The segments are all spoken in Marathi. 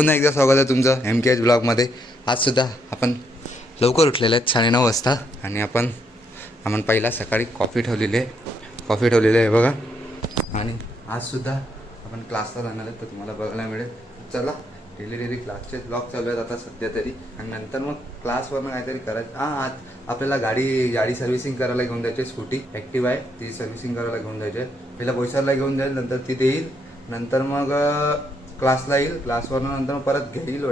पुन्हा एकदा स्वागत आहे तुमचं MKH ब्लॉगमध्ये। आजसुद्धा आपण लवकर उठलेले आहेत 9:30 वाजता आणि आपण पहिला सकाळी कॉफी ठेवलेली आहे बघा। आणि आजसुद्धा आपण क्लासला जाणार आहे, तर तुम्हाला बघायला मिळेल। चला डेली क्लासचे ब्लॉग चालू आहेत आता सध्या तरी, आणि नंतर मग क्लासवरनं काहीतरी करायचं। आज आपल्याला गाडी सर्व्हिसिंग करायला घेऊन जायची। स्कूटी ॲक्टिव्हा आहे, ती सर्व्हिसिंग करायला घेऊन जायची आहे। पहिला बोईसरला घेऊन जाईल, नंतर तिथे येईल, नंतर मग क्लासला येईल, क्लासवरनं नंतर मग परत घेईल,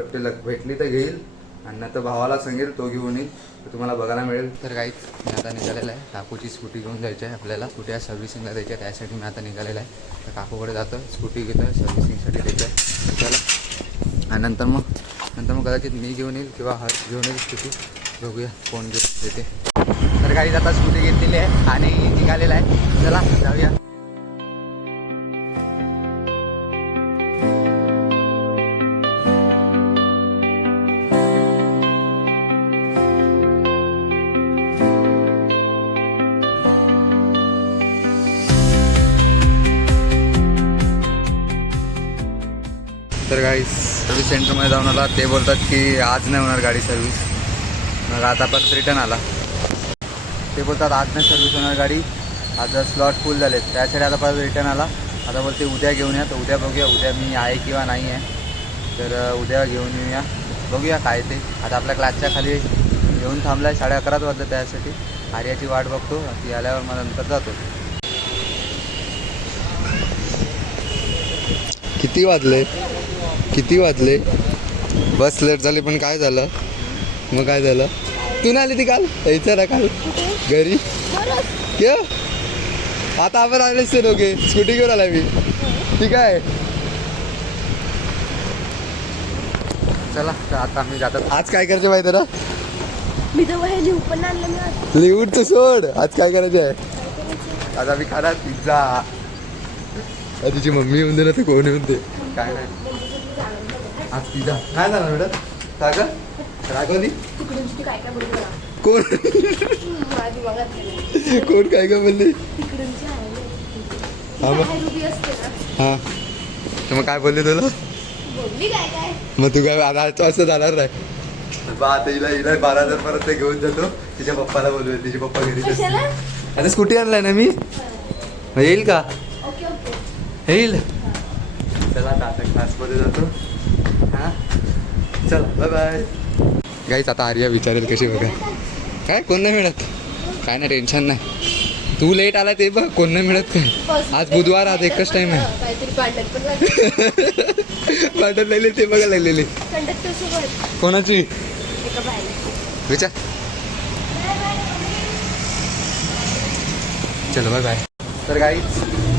भेटली तर घेईल, आणि नंतर भावाला सांगेल, तो घेऊन येईल, तर तुम्हाला बघायला मिळेल। तर काही मी आता निघालेला आहे, काकूची स्कूटी घेऊन जायची आहे आपल्याला। स्कूटी आज सर्व्हिसिंगला द्यायची आहे, त्यासाठी मी आता निघालेला आहे। तर काकूकडे जातं, स्कूटी घेतं, सर्व्हिसिंगसाठी द्यायचं आहे। चला, आणि नंतर मग कदाचित मी घेऊन येईल किंवा हर्ष घेऊन येईल स्कूटी, बघूया कोण देते। तर काही आता स्कूटी घेतलेली आहे आणि निघालेला आहे, चला जाऊया। तर काही सर्व्हिस सेंटरमध्ये जाऊन आला, ते बोलतात की आज नाही होणार गाडी सर्व्हिस। मग आता परत रिटर्न आला, ते बोलतात आज नाही सर्व्हिस होणार गाडी, आज स्लॉट फुल झालेत, त्यासाठी आता परत रिटर्न आला। आता बोलते उद्या घेऊन या, तर उद्या बघूया उद्या मी आहे किंवा नाही आहे, तर उद्या घेऊन येऊया, बघूया काय ते। आता आपल्या क्लासच्या खाली येऊन थांबला आहे, 11:30 वाजलं, त्यासाठी आर्याची वाट बघतो, ती आल्यावर मग नंतर जातो। किती वाजले बस लेट झाली, पण काय झालं मग? काय झालं? तू नाही आली ती काल? यायचं ना काल घरी क्या? आता आपण आलेच ते दोघे, स्कूटी घेऊन आलाय मी, ठीक आहे। चला तर आता आम्ही जातात। आज काय करायचं माहिती ना? मी तर लिहू पण आणलं, लिहून सोड, आज काय करायचं आहे? आज आम्ही खाणार पिझ्झा। तिची मम्मी येऊन दे ना, ते कोण येऊन दे, काय नाही आज पिझ्झा काय झालं मॅडम? का ग रागवली? कोण काय का बोलली? हा, तर मग काय बोलली तुला? मग तू काय आता असं जाणार नाही बा? आता हिला 12,000 परत ते घेऊन जातो, तिच्या पप्पाला बोलवेल, तिचे पप्पा घरी। आता स्कूटी आणलाय ना मी, येईल का? येईल। चला आता क्लासमध्ये जातो, हां चला बाय बाय। गाईच आता आर्या विचारेल कशी बघा, काय कोण नाही मिळत, काय नाही टेन्शन नाही। तू लेट आला ते बघ, कोण नाही मिळत काय? आज बुधवार, आज एकच टाइम आहे। पाठवत लागले ते बघा लागलेले कोणाची विचार। चलो बाय बाय। तर गाईच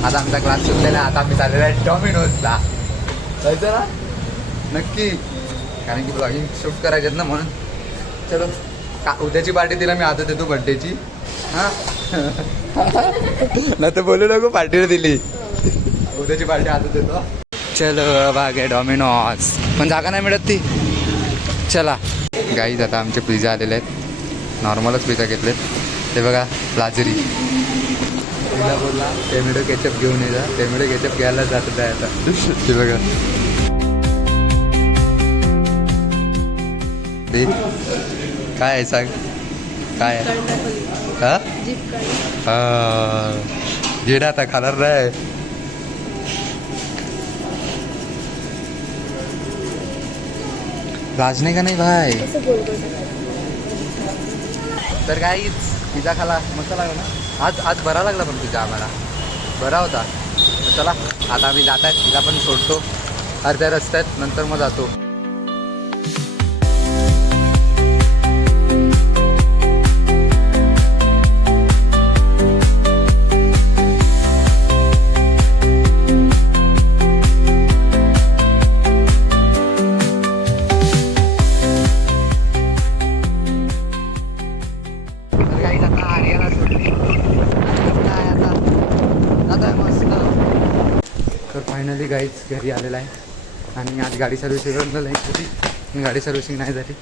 आता आमचा क्लास सुटलेला, आता आम्ही चाललेला आहे डॉमिनोजला, जायचं ना नक्की, कारण की ब्लॉगिंग शूट करायच्यात ना म्हणून। चलो उद्याची पार्टी दिला मी, आता देतो बड्डेची, हां नाही तर बोलू नको, पार्टीला दिली, उद्याची पार्टी आता देतो। चलो बागे डॉमिनोज, पण जागा नाही मिळत ती। चला गाईज आता आमचे पिझ्झा आलेले आहेत, नॉर्मलच पिझ्झा घेतलेत, ते बघा लाजरी। तिला बोलला टोमॅटो केचप घेऊन ये जा, टोमॅटो केचप घ्यायला जात आहे आता, ते बघा। काय आहे सांग, काय आहे? हा जेडा आता खाणार नाही। लाजणे का नाही भाई? तर काहीच पिझ्झा खाला, मस्त लागला ना आज बरा लागला, पण पिझ्झा आम्हाला बरा होता। तर चला आता आम्ही जात आहेत, तिला पण सोडतो अर्ध्या रस्त्यात, नंतर मग जातो। तर फायनली गाईच घरी आलेला आहे, आणि आज गाडी सर्व्हिसिंग झाली, गाडी सर्व्हिसिंग नाही झाली,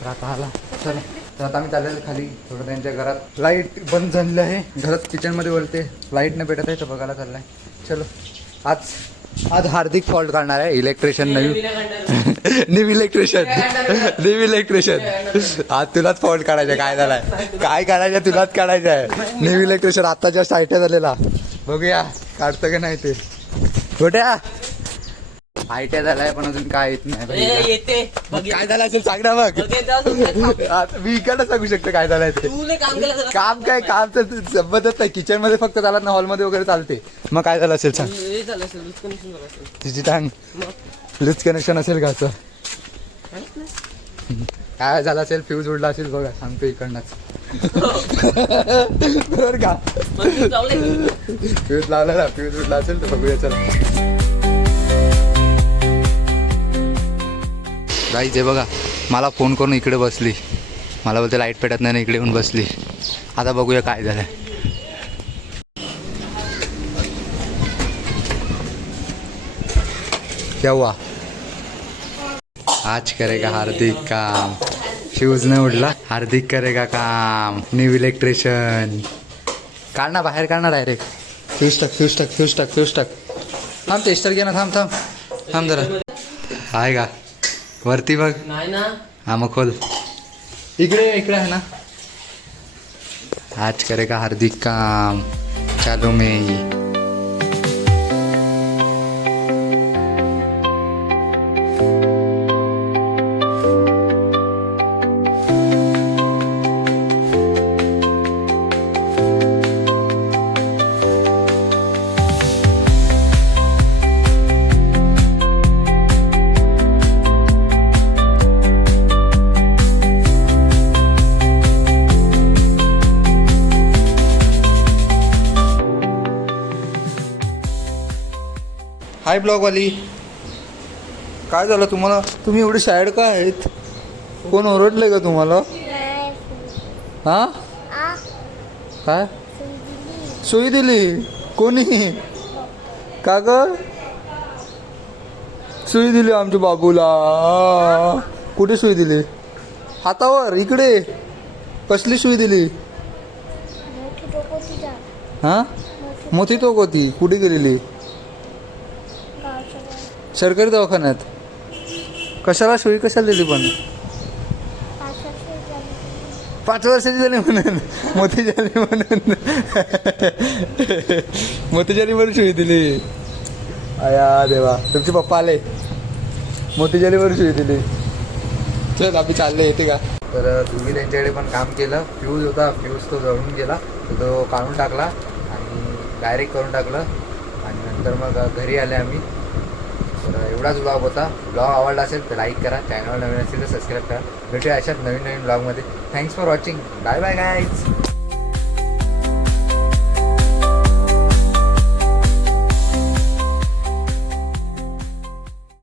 तर आता आला। चला तर आता आम्ही चाललेलो खाली, थोडं त्यांच्या घरात लाईट बंद झालेलं आहे, घरात किचनमध्ये बोलते लाईट नाही भेटत आहे, तर बघायला चालला आहे। चलो आज हार्दिक फॉल्ट काढणार आहे, इलेक्ट्रिशियन नवीन निव इलेक्ट्रिशियन निव इलेक्ट्रिशियन. आज तुलाच फॉल्ट काढायचा. काय झालाय काय काढायचं तुलाच काढायचं आहे. निव इलेक्ट्रिशियन आता जस्ट आयट्या झालेला. बघूया काढतं का नाही ते. छोट्या आयट्या झालाय पण अजून काय येत नाही. येते मग काय झालं असेल सांग ना बघ. आता मी इकडे सांगू शकतो काय झालंय ते. काम केलं काम काय काम तर संबंधच नाही. किचन मध्ये फक्त चालत ना हॉलमध्ये वगैरे चालते. मग काय झालं असेल सांग. तिची टांग लूज कनेक्शन असेल का असं. काय झालं असेल फ्यूज उडला असेल बघा सांगतो इकडनंच. बरोबर का फ्यूज लावला ना फ्यूज उडला असेल तर बघूया चला. गाईज हे बघा मला फोन करून इकडे बसली. मला बोलते लाईट पेटत नाही ना इकडे येऊन बसली. आता बघूया काय झालं. केव्हा आज करेगा हार्दिक काम. फ्यूज नाही उडला हार्दिक करेगा काम. New electrician. काढ ना बाहेर काढ ना डायरेक्ट. फ्यूज टाक फ्यूज टाक फ्यूज टाक फ्यूज टाक. थांब टेस्टर घे ना थांब थांब थांब जरा. आहे का वरती बघ. नाही ना. हा मग खोल. इकडे इकडे आहे ना. आज करेगा हार्दिक काम. चालू में हाय ब्लॉगवाली. काय झालं तुम्हाला. तुम्ही एवढे शाळेत का आहेत. कोण ओरडले का तुम्हाला. हा काय सुई दिली कोणी. का ग सुई दिली आमच्या बाबूला. कुठे सुई दिली. हातावर इकडे. कसली सुई दिली. हा मोठी तो होती कुठे गेलेली. सरकारी दवाखान्यात. कशाला सुई कशाला दिली पण. 5 वर्षाची झाली म्हणून मोठी झाली म्हणून मोठी झाली म्हणून सुई दिली. अया देवा तुमचे पप्पा आले. मोठी झाली म्हणून सुई दिली. चल आम्ही चालले येते का. तर तुम्ही त्यांच्याकडे पण काम केलं. फ्यूज होता फ्यूज तो जळून गेला तर तो काढून टाकला आणि डायरेक्ट करून टाकलं. आणि नंतर मग घरी आले आम्ही. तर एवढाच ब्लॉग होता. ब्लॉग आवडला असेल तर लाईक करा. चॅनल नवीन असेल तर सबस्क्राईब करा. भेटूया अशाच नवीन नवीन ब्लॉगमध्ये. Thanks for watching. Bye bye guys.